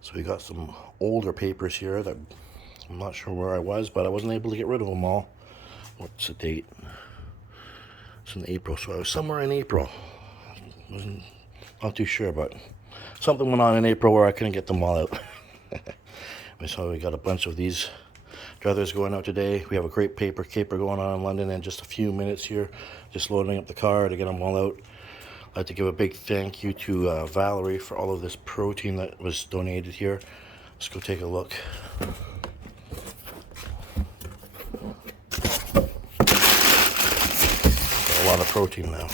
So we got some older papers here that I'm not sure where I was, but I wasn't able to get rid of them all. What's the date? It's in April, so I was somewhere in April. Wasn't not too sure, but something went on in April where I couldn't get them all out. So we got a bunch of these Druthers going out today. We have a great paper caper going on in London in just a few minutes here. Just loading up the car to get them all out. I'd like to give a big thank you to Valerie for all of this protein that was donated here. Let's go take a look. Got a lot of protein now.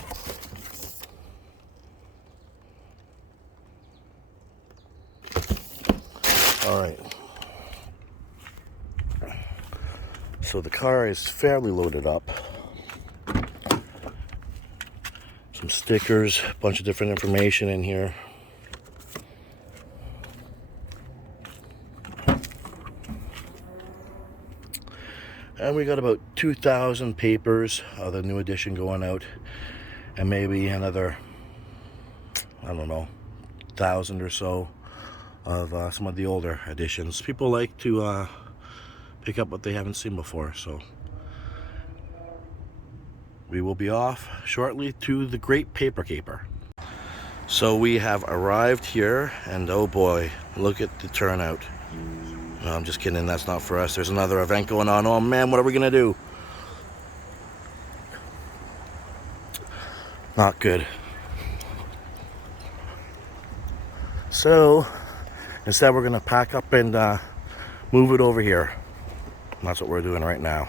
All right. So the car is fairly loaded up. Some stickers, a bunch of different information in here. And we got about 2,000 papers of the new edition going out, and maybe another, I don't know, 1,000 or so of some of the older editions. People like to pick up what they haven't seen before, so we will be off shortly to the Great Paper Caper. So we have arrived here, and oh boy, look at the turnout. No, I'm just kidding, that's not for us. There's another event going on. Oh man, what are we gonna do? Not good. So instead we're gonna pack up and move it over here. And that's what we're doing right now.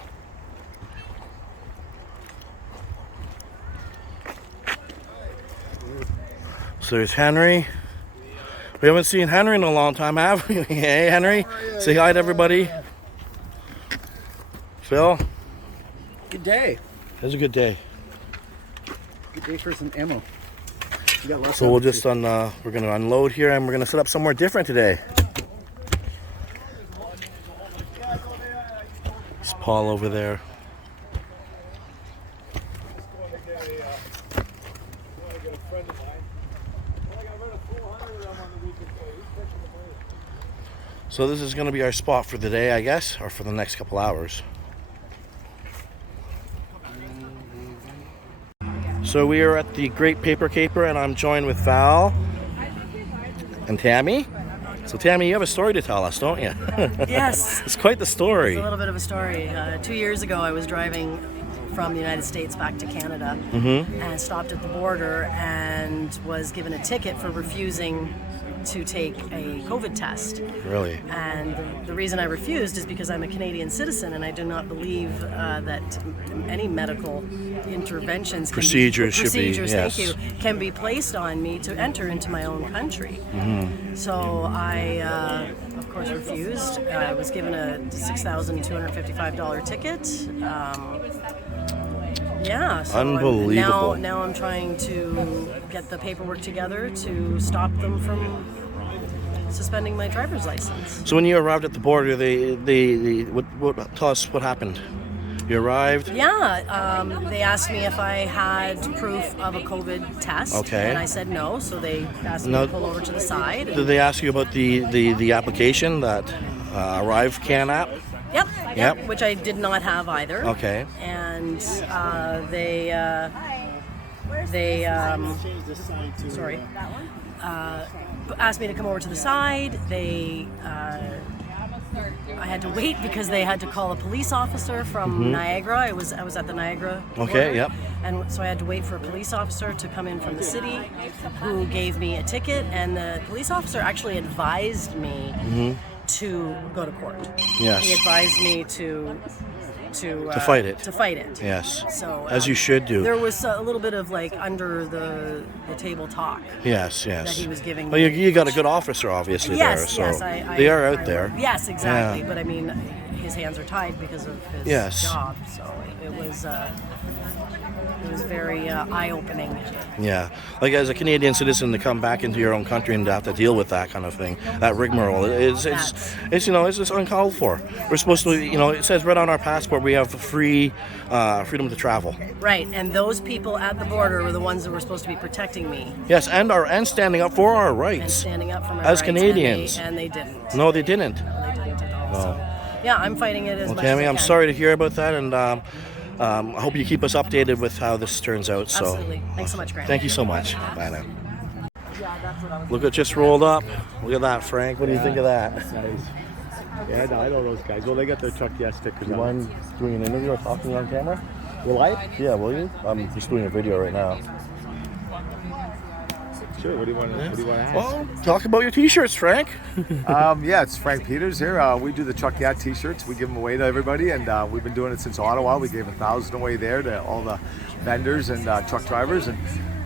So there's Henry. We haven't seen Henry in a long time, have we? Hey, Henry. Say hi to everybody. Phil. Good day. It was a good day. Good day for some ammo. We got lots So we'll just we're gonna unload here, and we're gonna set up somewhere different today. It's Paul over there. So this is going to be our spot for the day, I guess, or for the next couple hours. So we are at the Great Paper Caper, and I'm joined with Val and Tammy. So Tammy, you have a story to tell us, don't you? Yes. It's quite the story. It's a little bit of a story. 2 years ago, I was driving from the United States back to Canada and stopped at the border and was given a ticket for refusing to take a COVID test. Really? And the reason I refused is because I'm a Canadian citizen, and I do not believe that any medical interventions Procedures should be, thank yes. you, can be placed on me to enter into my own country. So I, of course, refused. I was given a $6,255 ticket. Yeah, so Unbelievable. Now I'm trying to get the paperwork together to stop them from suspending my driver's license. So when you arrived at the border, tell us what happened. You arrived? Yeah, they asked me if I had proof of a COVID test, Okay. and I said no, so they asked me to pull over to the side. Did they ask you about the application, that Arrive Can app? Yep, which I did not have either. Okay. And they asked me to come over to the side. I had to wait because they had to call a police officer from Niagara. I was at the Niagara border. Okay, yep. And so I had to wait for a police officer to come in from the city, who gave me a ticket, and the police officer actually advised me to go to court. Yes. He advised me to fight it. To fight it. Yes. So as you should do. There was a little bit of like under the table talk. Yes. That he was giving Well, me. you got a good officer obviously there. So Yes, they are out there. Yes, exactly. Yeah. But I mean, his hands are tied because of his Yes. job. So it was very eye-opening. Yeah, like as a Canadian citizen to come back into your own country and to have to deal with that kind of thing, that rigmarole, it's just uncalled for. We're supposed to, it says right on our passport we have freedom to travel. Right, and those people at the border were the ones that were supposed to be protecting me Yes, and standing up for our and rights standing up for my as rights, Canadians. and they didn't. No, they didn't. They didn't at all. No. So, yeah, I'm fighting it as Well, much as Tammy, I I'm can. sorry to hear about that, and I hope you keep us updated with how this turns out. So, Absolutely. Thanks so much, Grant. Thank you so much. Bye now. Look what just rolled up. Look at that, Frank. What do you think of that? Nice. Yeah, no, I know those guys. Well, they got their Chuck Yes stickers You on. mind doing an interview or talking on camera? Will I? Yeah, will you? I'm just doing a video right now. Sure. What do you want to ask? Well, talk about your T-shirts, Frank. Yeah, it's Frank Peters here. We do the Chuck Yeah t-shirts. We give them away to everybody, and we've been doing it since Ottawa. We gave 1,000 away there to all the vendors and truck drivers, and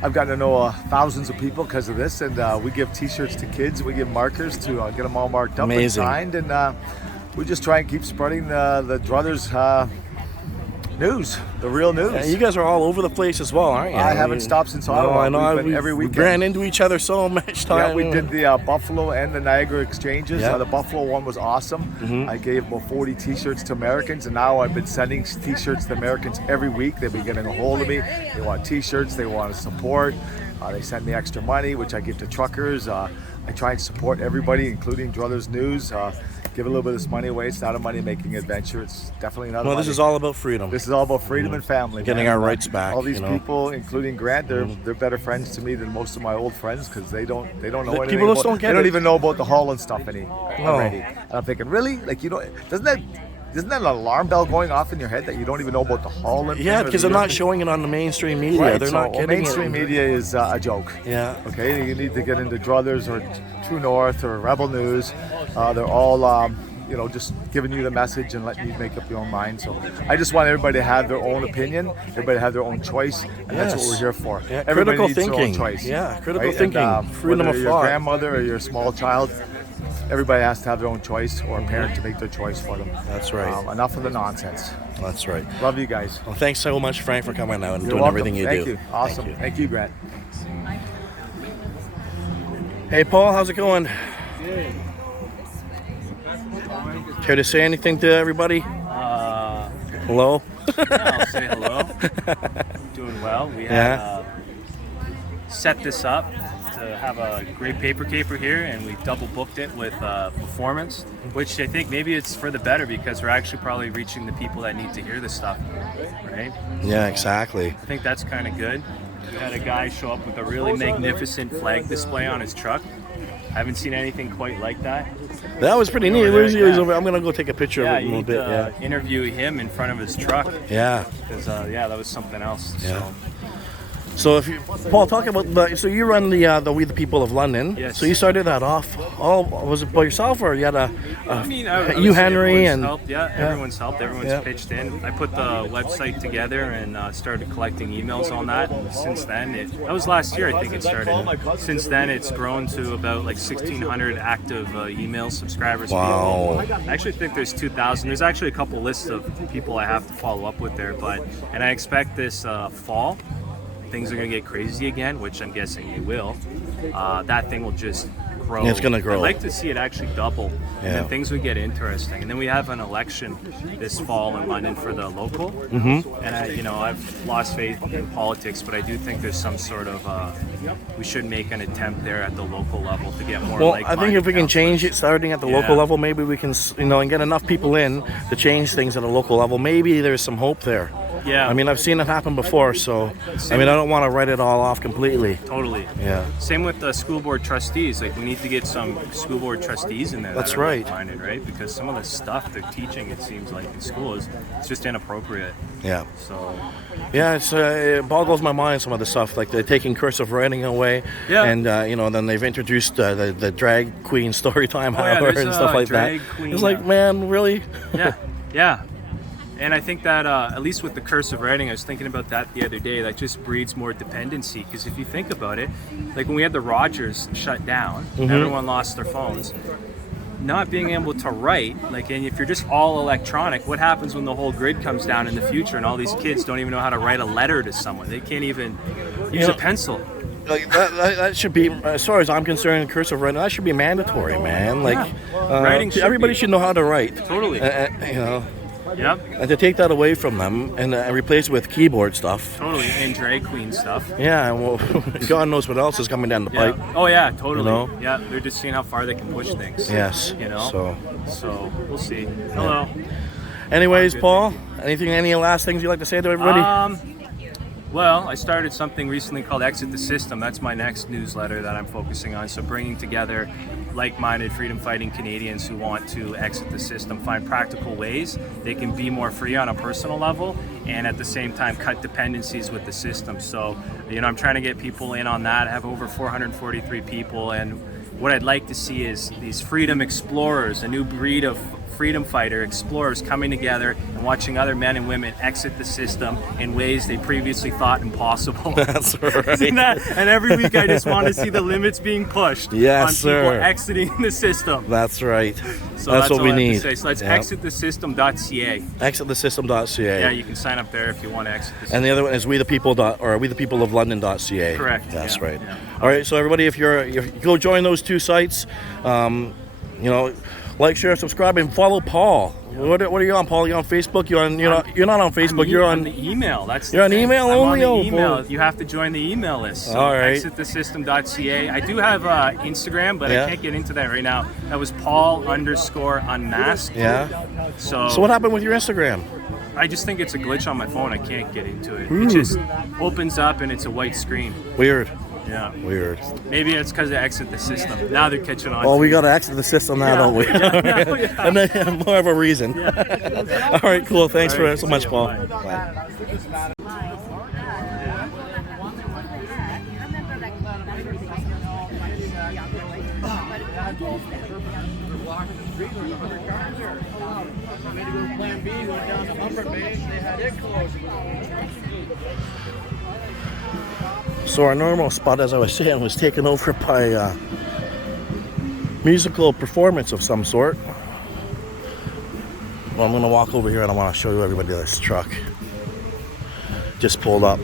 I've gotten to know thousands of people because of this. And we give t-shirts to kids. We give markers to get them all marked up Amazing. and signed, and we just try and keep spreading the Druthers news, the real news. Yeah, you guys are all over the place as well, aren't you? I haven't stopped since Ottawa. I know. We've been every weekend. We ran into each other so much time. Yeah, we did the Buffalo and the Niagara exchanges. Yeah. The Buffalo one was awesome. I gave about 40 t-shirts to Americans, and now I've been sending t-shirts to Americans every week. They've been getting a hold of me. They want t-shirts. They want to support. They send me extra money, which I give to truckers. I try and support everybody, including Druthers News. Give a little bit of this money away. It's not a money-making adventure. It's definitely not. Well, this is all about freedom. This is all about freedom and family. Getting man. our rights back, All these you know. people, including Grant, they're better friends to me than most of my old friends because they don't know anything. People just about, don't get They don't it. even know about the Holland stuff already. And I'm thinking, really? Like isn't that an alarm bell going off in your head that you don't even know about the Holland? Yeah, thing or because the they're not European- showing it on the mainstream media. Right, They're so not getting mainstream it. media is a joke. Yeah. Okay, you need to get into Druthers or True North or Rebel News. They're all, just giving you the message and letting you make up your own mind. So I just want everybody to have their own opinion, everybody to have their own choice, and that's what Yes. we're here for. Yeah, Everybody critical needs their own thinking. choice. Yeah, critical right? thinking, And, freedom whether of you're thought. your grandmother or your small child, everybody has to have their own choice, or a parent to make their choice for them. That's right. Enough of the nonsense. That's right. Love you guys. Well, thanks so much, Frank, for coming out and You're doing welcome. everything you Thank do. you. Awesome. Thank you. Thank you, Grant. Hey, Paul, how's it going? Care to say anything to everybody? Hello? I'll say hello. Doing well. We had set this up to have a great paper caper here, and we double booked it with performance, which I think maybe it's for the better because we're actually probably reaching the people that need to hear this stuff, right? Yeah, exactly. I think that's kind of good. We had a guy show up with a really magnificent flag display on his truck. I haven't seen anything quite like that. That was pretty neat. Over Where's there, he? yeah. Over. I'm gonna go take a picture Yeah, of it you in a need little to bit. interview him in front of his truck. Yeah. Because, that was something else. Yeah. So. So if you, Paul, talk about so you run the We the People of London. Yes. So you started that off. Was it by yourself or you had I would you, say Henry, everyone's and helped. Yeah, everyone's helped. Everyone's Yeah. pitched in. I put the website together and started collecting emails on that. And since then, that was last year. I think it started. Since then, it's grown to about like 1,600 active email subscribers. Wow. I actually think there's 2,000. There's actually a couple lists of people I have to follow up with there, and I expect this fall. Things are going to get crazy again, which I'm guessing they will. That thing will just grow. Yeah, it's gonna grow. I'd like to see it actually double, and Yeah. then things would get interesting. And then we have an election this fall in London for the local. And I've lost faith in politics, but I do think there's some sort of we should make an attempt there at the local level to get more. Well, I think if we can like-minded change it starting at the local Yeah. level, maybe we can, and get enough people in to change things at a local level. Maybe there's some hope there. Yeah. I mean, I've seen it happen before, so I don't want to write it all off completely. Totally. Yeah. Same with the school board trustees. Like, we need to get some school board trustees in there. That's that are right. like-minded, right? Because some of the stuff they're teaching, it seems like in school, it's just inappropriate. Yeah. So, Yeah, it boggles my mind, some of the stuff, like they're taking cursive writing away, Yeah. and then they've introduced the drag queen story time Oh, yeah, hour there's and stuff a like that. drag queen, It's like, man, really? yeah. And I think that at least with the cursive writing, I was thinking about that the other day. That just breeds more dependency. Because if you think about it, like when we had the Rogers shut down, Mm-hmm. everyone lost their phones. not being able to write, like, and if you're just all electronic, what happens when the whole grid comes down in the future and all these kids don't even know how to write a letter to someone? They can't even use a pencil. Like that should be, as far as I'm concerned, cursive writing, that should be mandatory, man. Like, Writing should everybody be. should know how to write. Totally. You know, Yep. and to take that away from them and replace it with keyboard stuff. Totally. And drag queen stuff. Yeah, well, God knows what else is coming down the Yeah. pipe. Oh yeah, totally. You know? Yeah, they're just seeing how far they can push things. Yes. You know. So we'll see. Hello. Anyways, Paul, any last things you'd like to say to everybody? Well, I started something recently called Exit the System. That's my next newsletter that I'm focusing on. So bringing together like-minded freedom-fighting Canadians who want to exit the system, find practical ways they can be more free on a personal level, and at the same time cut dependencies with the system. So, I'm trying to get people in on that. I have over 443 people, and what I'd like to see is these freedom explorers, a new breed of freedom fighter explorers coming together and watching other men and women exit the system in ways they previously thought impossible. That's right. And every week I just want to see the limits being pushed Yes, on sir. people exiting the system. That's right. So that's what all we I have to need. say. So that's Yep. exitthesystem.ca. Exitthesystem.ca. Yeah, you can sign up there if you want to exit the system. And the other one is we the people of London.ca. Correct. That's Yeah, right. yeah. All right. So everybody, if you go join those two sites, like, share, subscribe, and follow Paul. What are you on, Paul? You on Facebook? You're not on Facebook. You're on the email. That's You're on the thing. email I'm only? on Oh, the email. boy. You have to join the email list. So All right. exitthesystem.ca. I do have Instagram, but Yeah. I can't get into that right now. That was Paul_unmasked. Yeah. So So what happened with your Instagram? I just think it's a glitch on my phone. I can't get into it. It just opens up and it's a white screen. Weird. Yeah. Weird. Maybe it's because I exit the system. Now they're catching on. Well, to we me. got to exit the system now, don't we? Yeah. And then more of a reason. All right, cool. Thanks All right. so much, Paul. Bye. Bye. So our normal spot, as I was saying, was taken over by a musical performance of some sort. Well, I'm going to walk over here and I want to show you everybody this truck. Just pulled up.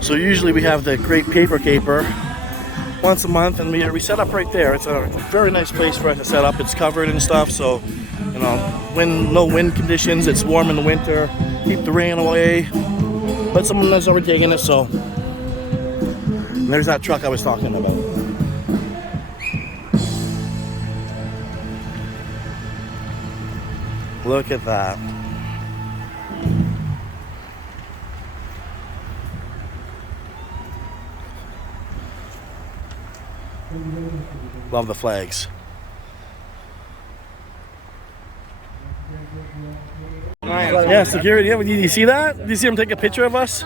So usually we have the great paper caper once a month, and we set up right there. It's a very nice place for us to set up. It's covered and stuff, so no wind conditions. It's warm in the winter. Keep the rain away. But someone has overtaken it, so and there's that truck I was talking about. Look at that. Love the flags. Yeah, security. Yeah, did you see that? Did you see him take a picture of us?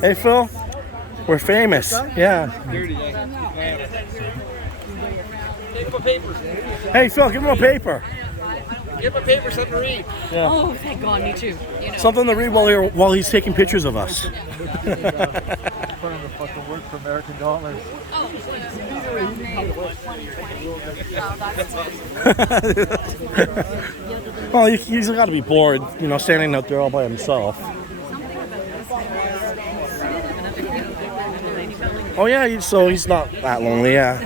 Hey, Phil. We're famous. Yeah. Hey, Phil, give him a paper. Give him a paper, something to read. Yeah. Oh, thank God, me too. Something to read while he's taking pictures of us. Trying to fucking work for American dollars. Well, he's got to be bored, standing out there all by himself. Oh yeah, so he's not that lonely, yeah.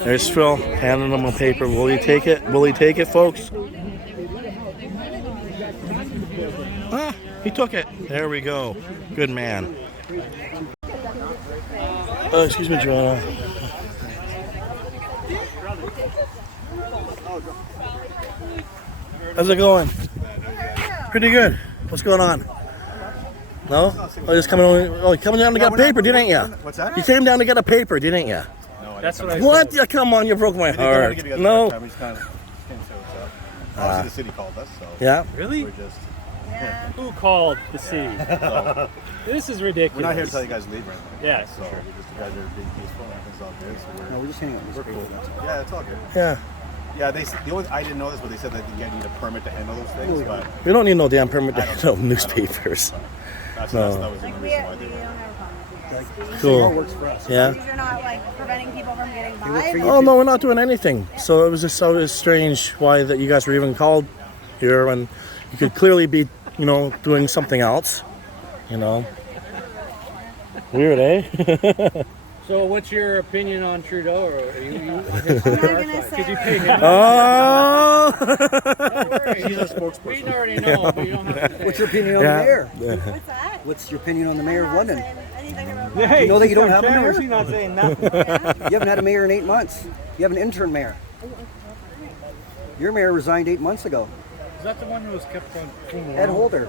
There's Phil handing him a paper. Will he take it? Will he take it, folks? Ah, he took it. There we go. Good man. Excuse me, Joanna. How's it going? Pretty good. What's going on? No? Oh, just coming down to get a paper, didn't you? What's that? You came down to get a paper, didn't you? That's what I What? Yeah, come on, you broke my heart. No. Obviously, the city called us, so Yeah. Really? we're just. Who called the city? This is ridiculous. We're not here to tell you guys to leave right now. Yeah, So sure. you guys are being peaceful and everything's all good. So No, we're just hanging out. we're cool. Yeah, it's all good. Yeah. Yeah, the only I didn't know this, but they said that you need a permit to handle those things. But We don't need no damn permit to handle newspapers. that No. was the Like only we reason don't why they have a problem with it. Cool. Works for us. Yeah. You're not like preventing people from getting by. Oh no, we're not doing anything. So it was just so strange why that you guys were even called here when you could clearly be, doing something else. Weird, eh? So, what's your opinion on Trudeau? Or are you I'm not gonna say. Could you right pay now. him? Oh. Don't worry. He's a spokesperson. We already know, but you don't have to say. What's your opinion on Yeah. the mayor? What's that? What's your opinion on the mayor of I'm not London? saying anything about You know that you don't have a mayor? She's not saying nothing. You haven't had a mayor in 8 months. You have an intern mayor. Your mayor resigned 8 months ago. Is that the one who was kept on? Ed Holder.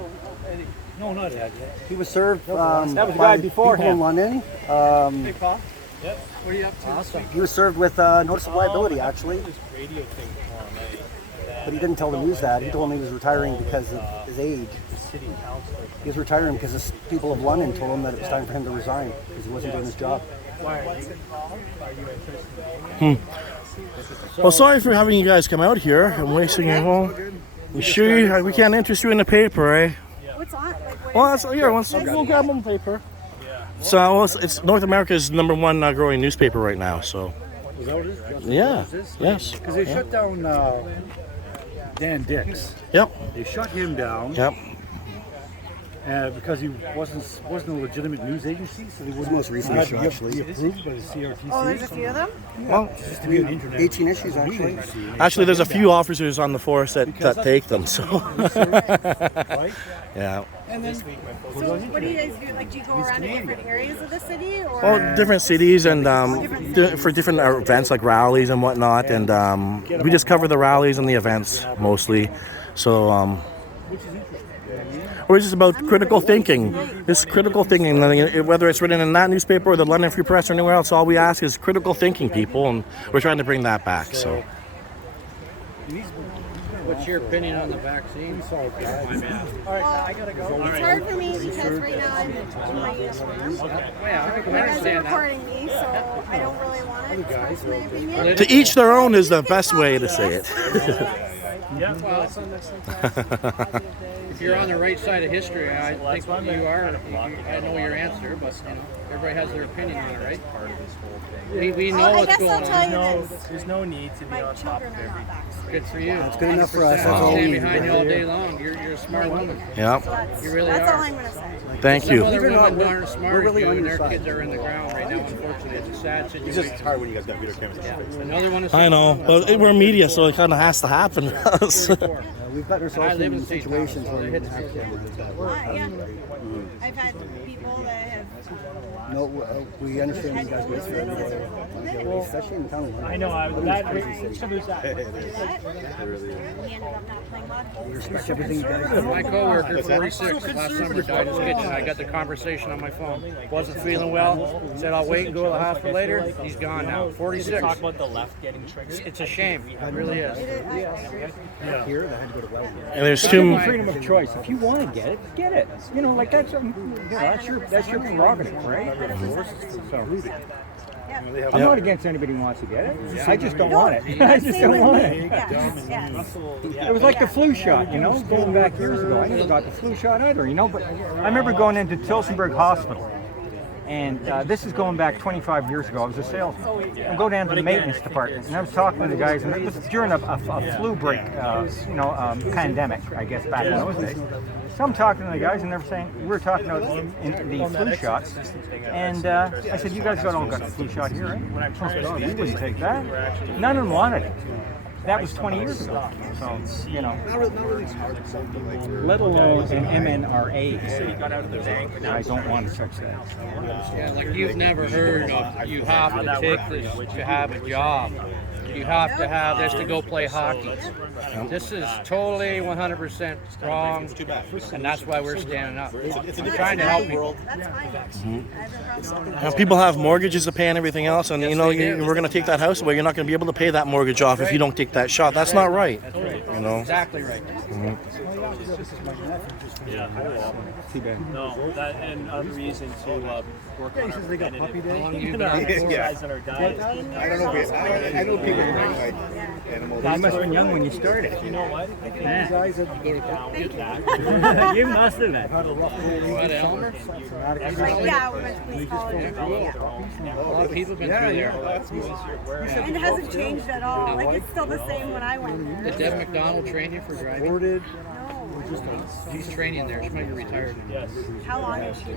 No, not Ed. He was served That was the by guy before people in him. London. Hey, Paul. Yep. What are you up to? Awesome. He was served with notice of liability, actually. This radio thing tomorrow night. But he didn't tell the news that. He told them he was retiring because of his age. The city council. He was retiring because the people of London told him that it was time for him to resign because he wasn't doing his job. Why are you interested in Well, sorry for having you guys come out here and wasting your whole. You sure we can't interest you in the paper, eh? What's on? Like, what Well, is that's it? here. We'll grab them paper. So well, it's North America's #1 growing newspaper right now. So Is that what it is? yeah, yes, Because they shut down Dan Dix. yep, They shut him down yep. because he wasn't a legitimate news agency, so they His wouldn't most recent have issue, to be actually. approved by the CRTC. Oh, there's a few of them. Well, to be an internet 18 issues, actually. actually, there's a few officers on the force that take them. So right? yeah. So, what do you guys do? Like, do you go around to different areas of the city, or? Well, different cities and for different events like rallies and whatnot, and we just cover the rallies and the events mostly. So we're just about critical thinking. This critical thinking, whether it's written in that newspaper or the London Free Press or anywhere else, all we ask is critical thinking, people, and we're trying to bring that back. So What's your opinion on the vaccine? Well, it's hard for me because right now I'm in my uniform. Yeah, I You guys are understand that. recording me, so I don't really want to express my opinion. to each their own is the best way to say it. Yeah, well, if you're on the right side of history, I think you are. I know your answer, but everybody has their opinion on it, right? We know I what's guess going I'll tell on. you this. There's no need to be My on top children of are not everything. vaccinated. Good for you. That's good enough for us. That's all we Stand need. behind you all day long. You're a smart woman. Yeah. You really That's are. all I'm going to say. Thank Some you. other Believe it or not, women we're- aren't as smart we're as really you, on and your their side. kids are in the ground right now. Unfortunately, it's a sad It's situation. just hard when you guys got video cameras. Yeah. Another one is. I know, but we're media, so it kind of has to happen to us. We've gotten I ourselves live in in St. situations Thomas, where so we it have hits to. Yeah. I've had people that have. No, we understand you guys go through it every day, especially in town. I know. That We ended up not playing ball. We respect everything you guys do. My coworker, 46, last summer died in his kitchen. I got the conversation on my phone. Wasn't feeling well. Said I'll wait and go to the hospital later. He's gone now. 46. talk about the left getting triggered. It's a shame. It really is. Here, they had to go to Wellington. And there's two. Freedom of choice. If you want to get it, get it. You know, like that's your prerogative, right? So, I'm not against anybody who wants to get it. I just don't want it. I just don't want it. Yes. It was like the flu shot, going back years ago. I never got the flu shot either, but I remember going into Tilsonburg Hospital. And this is going back 25 years ago. I was a salesman. I go down to the maintenance department, and I was talking to the guys, and it was during a flu break, pandemic, I guess, back in those days. So I'm talking to the guys, and they're saying, we were talking about the flu shots. And I said, you guys all got the flu shot here, right? I said, oh, you wouldn't take that. None of them wanted it. That was 20 years ago. So, let alone an MNRA. I don't want to touch that. Yeah, like you've never heard of you have to take this to have a job. You have to have this to go play hockey. This is totally 100% wrong, and that's why we're standing up. We're trying to help people. That's fine. Now, people have mortgages to pay and everything else, and we're going to take that house away. You're not going to be able to pay that mortgage off if you don't take that shot. That's not right. Exactly right. Yeah. Too bad. No, that and other reason to work on our preventative Yeah. and our diet. I don't know. I know people who bring like animals. You must have been young when you started. You know what? Yeah. You must have been. What, Elmer? Yeah, we went to police college. A lot of people have been through there. And it hasn't changed at all. Like, it's still the same when I went there. Did Deb McDonald train you for driving? No. She's training there. She might be retired. Yes. How long is she?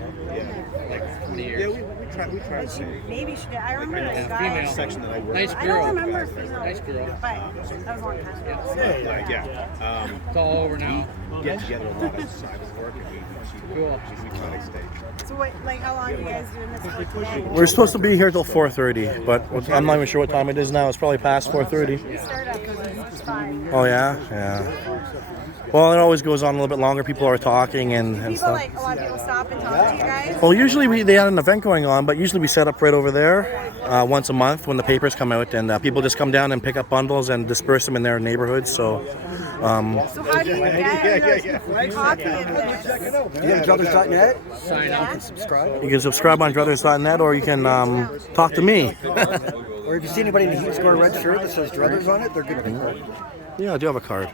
Like 20 years. Yeah, we try to see. Maybe she did. I remember a guy. Female. Section that I work. Nice I don't girl. remember female. Nice girl. But that was a long time ago. Yeah. It's all over now. Get together a lot outside of work and we Cool. try to stay. So what, like, how long are you guys doing this for today? We're supposed to be here till 4:30, but I'm not even sure what time it is now. It's probably past 4:30. We start at 5. Oh yeah, yeah. Well, it always goes on a little bit longer. People are talking and People, stuff. like, a lot of people stop and talk to you guys. Well, usually they had an event going on, but usually we set up right over there once a month when the papers come out, and people just come down and pick up bundles and disperse them in their neighborhoods. So, So how do you get copy of this? You have Druthers.net? Sign up. Subscribe. you can subscribe on Druthers.net, or you can talk to me. Or if you see anybody in a Heat Score red shirt that says Druthers on it, they're good people. Yeah, I do have a card.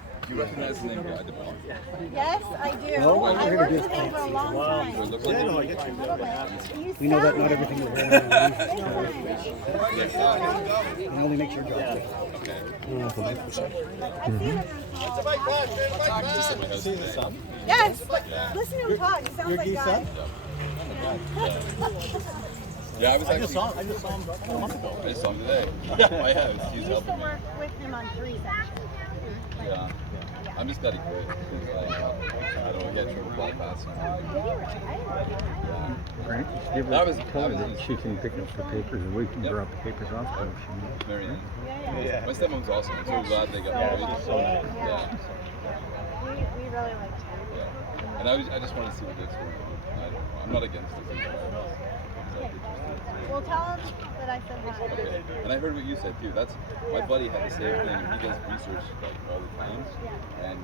Yes, I do. I worked with him for a long time. We know that not everything is wrong. It only makes your job. Yes, but listen to him talk. He sounds like God. Yeah, I just saw him. I just saw him a month ago. I just saw him today. My house. He's We used to helping me. work with him on 3 sections. Yeah. I'm just gotta quit because I don't want to get in trouble bypassing. Right? Give her That was she can pick up the papers, and we can grab the papers off her if she needs. Very nice. Yeah. My stepmom's awesome. I'm so glad they got married. Yeah. We really liked him. Yeah. And I just want to see what this will do. I'm not against it. Well, tell him that I said hi. Okay. And I heard what you said too. That's my buddy had the same thing. He does research like all the time, and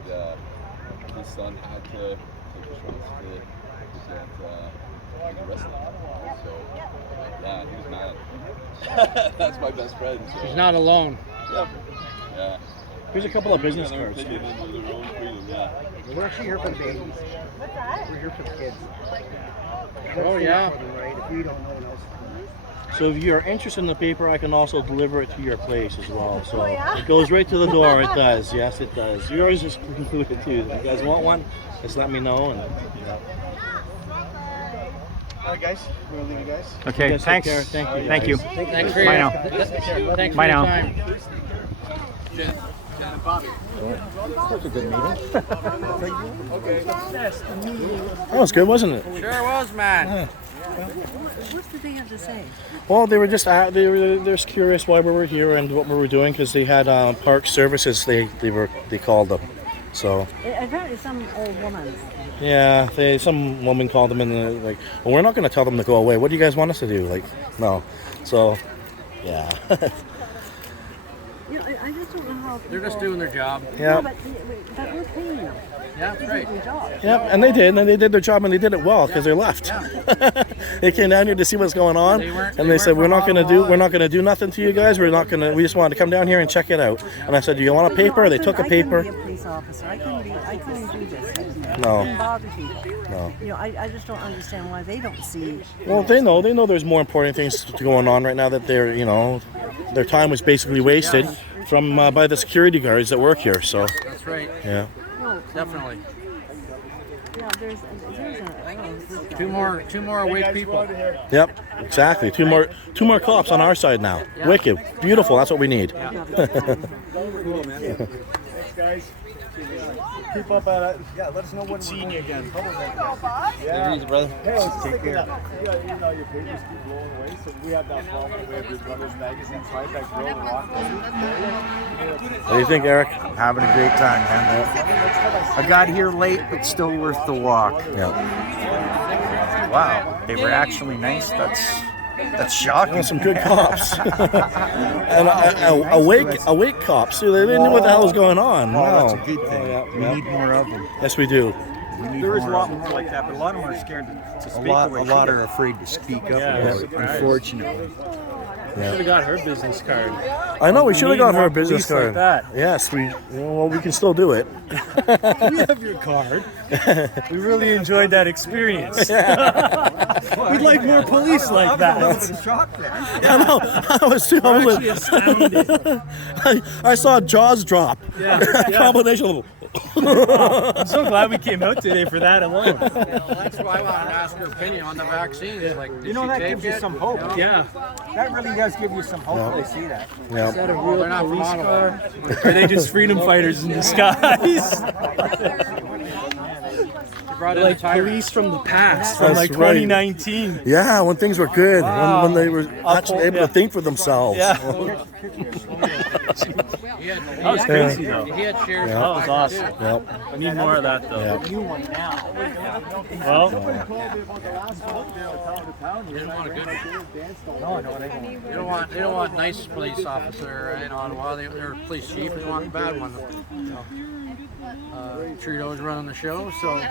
his son had to take the shots to get wrestling. So yeah, he was mad. That's my best friend. So. She's not alone. Yeah. Yeah. Here's a couple of business Their cards. opinion and their own freedom. Yeah. We're actually here for the babies. What's that? We're here for the kids. Oh, yeah. Right? If we don't, no one else. So if you're interested in the paper, I can also deliver it to your place as well. So Oh, yeah? it goes right to the door. It does. Yes, it does. Yours is included too. If you guys want one, just let me know. And All right, guys. We're gonna leave you guys. You Okay, guys take thanks. care. Thank you. Thank you. Thanks for Bye your, now. Thanks Bye for your now. time. That was a good meeting. That was good, wasn't it? Sure was, man. What did they have to say? Well, they were just they were just curious why we were here and what we were doing because they had park services. They called them. So Apparently, some old woman. yeah, some woman called them and they're like, well, we're not going to tell them to go away. What do you guys want us to do? Like, no. So yeah. You know, I just don't know how. They're just doing their job. Yeah. But we're paying them. Yeah, that's right. Their job. Yep, and they did their job, and they did it well because they left. They came down here to see what's going on, and they said, "We're not going to do nothing to you guys. We just wanted to come down here and check it out." And I said, "Do you want a paper?" They took a paper. I couldn't be a police officer. I couldn't do this. No. It didn't bother me. No. You know, I just don't understand why they don't see. Well, they know there's more important things going on right now that their time was basically wasted from by the security guards that work here. So That's right. yeah. No, Definitely. yeah, there's Two more awake people. Yep, exactly. Two more cops on our side now. Yeah. Wicked, beautiful. That's what we need. Guys. Keep up at it. Yeah, let us know when seeing you again. Yeah. brother. Hey, let's take care. You know, your papers keep blowing away, so we have that problem. We have your brother's magazine, right? That girl in Rockland. What do you think, Eric? Having a great time, man. I got here late, but still worth the walk. Yeah. Wow, they were actually nice. That's That's shocking. Some good cops. And awake cops. They didn't know what the hell was going on. Oh, No. that's a good thing. We need more of them. Yes, we do. There is a lot more like that, but a lot of them are scared to speak. A lot are afraid to speak up about it, unfortunately. Should have got her business card. I know, we should have got her a business police like card. that. Yes, we can still do it. We have your card. We really enjoyed that experience. We'd like more police like that. I know. I was too. I was astounded. I saw jaws drop. Yeah. Combination of I'm so glad we came out today for that alone. That's why I wanted to ask your opinion on the vaccine. Like, You know, that gives you some hope. Yeah. That really does give you some hope when you see that. Yeah. Is that a real police car? Or are they just freedom fighters in disguise? Like police from the past, from That's like right. 2019. Yeah, when things were good, Wow. when they were actually able to think for themselves. Yeah. That was crazy though. He had shares. Yeah. That was awesome. Yep. I need more of that though. Yep. Well, You don't want a good. They don't want nice police officer in Ottawa. They're police chief. They want a bad one. Trudeau's running the show, so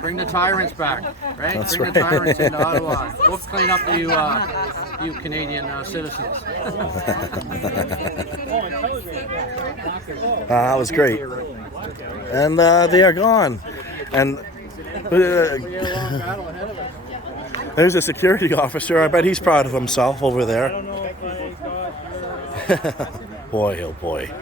bring the tyrants back, right? That's Bring right. the tyrants into Ottawa. We'll clean up the you Canadian citizens. That was great. And they are gone. And there's a security officer. I bet he's proud of himself over there. Boy, oh boy.